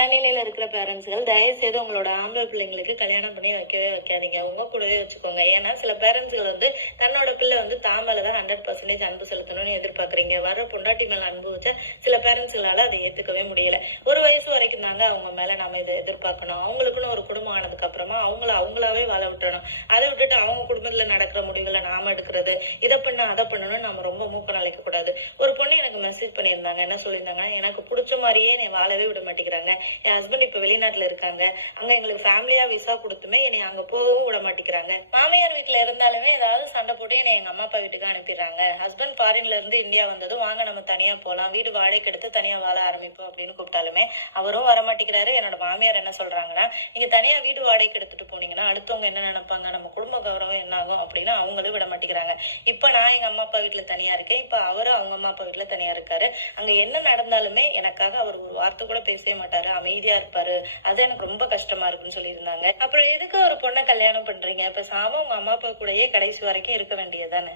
மனநிலையில இருக்கிற பேரண்ட்ஸ்கள் தயவு செய்து உங்களோட ஆம்பளை பிள்ளைங்களுக்கு கல்யாணம் பண்ணி வைக்கவே வைக்காதீங்க. உங்க கூடவே வச்சுக்கோங்க. ஏன்னா சில பேரண்ட்ஸ்கள் தன்னோட பிள்ளை தான் மேலதான் 100% அன்பு செலுத்தணும்னு எதிர்பார்க்குறீங்க. வர்ற பொண்டாட்டி மேல அன்பு வச்சா சில பேரண்ட்ஸ்களால அதை ஏத்துக்கவே முடியல. ஒரு வயசு வரைக்கும் தாங்க அவங்க மேல நாம இதை எதிர்பார்க்கணும். அவங்களுக்குன்னு ஒரு குடும்பம் ஆனதுக்கு அப்புறமா அவங்களாவே வாழ விட்டுறணும். அதை விட்டுட்டு அவங்க குடும்பத்துல நடக்கிற முடிவுகளை நாம எடுக்கிறது, இதை பண்ண அதை பண்ணணும்னு நம்ம ரொம்ப மூக்க நுழைக்க கூடாது. ஒரு பொண்ணு எனக்கு மெசேஜ் பண்ணியிருந்தாங்க. என்ன சொல்லியிருந்தாங்கன்னா, எனக்கு பிடிச்ச மாதிரியே என்னை வாழவே விட மாட்டேங்கிறாங்க. என் ஹஸ்பண்ட் இப்ப வெளிநாட்டுல இருக்காங்க. அங்க எங்களுக்கு ஃபேமிலியா விசா கொடுத்துமே என்னை அங்க போகவும் விட மாட்டேங்கிறாங்க. மாமியார் வீட்டுல இருந்தாலுமே ஏதாவது சண்டை போட்டு என்னை எங்க அம்மா அப்பா வீட்டுக்கு அனுப்பிடுறாங்க. ஹஸ்பண்ட் ஃபாரின்ல இருந்து இந்தியா வந்ததும் வாங்க நம்ம தனியா போலாம், வீடு வாடகைக்கு எடுத்து தனியா வாழ ஆரம்பிப்போம் அப்படின்னு கூப்பிட்டாலுமே அவரும் வர மாட்டேங்கிறாரு. என்னோட மாமியார் என்ன சொல்றாங்கன்னா, நீங்க தனியா வீடு வாடகைக்கு எடுத்துட்டு போனீங்கன்னா அடுத்தவங்க என்ன நினைப்பாங்க, நம்ம குடும்ப கௌரவம் என்ன ஆகும் அப்படின்னு அவங்களும் விட மாட்டேங்கிறாங்க. இப்ப நான் எங்க அம்மா அப்பா வீட்டுல தனியா இருக்கேன். இப்ப அவரு அவங்க அம்மா அப்பா வீட்டுல தனியா இருக்காரு. அங்க என்ன நடந்தாலுமே எனக்காக அவர் ஒரு வார்த்தை கூட பேசவே மாட்டாரு, அமைதியா இருப்பாரு. அது எனக்கு ரொம்ப கஷ்டமா இருக்குன்னு சொல்லியிருந்தாங்க. அப்புறம் எதுக்கு ஒரு பொண்ணை கல்யாணம் பண்றீங்க? இப்ப சாம உங்க அம்மா அப்பா கூடயே கடைசி வரைக்கும் இருக்க வேண்டியதானே.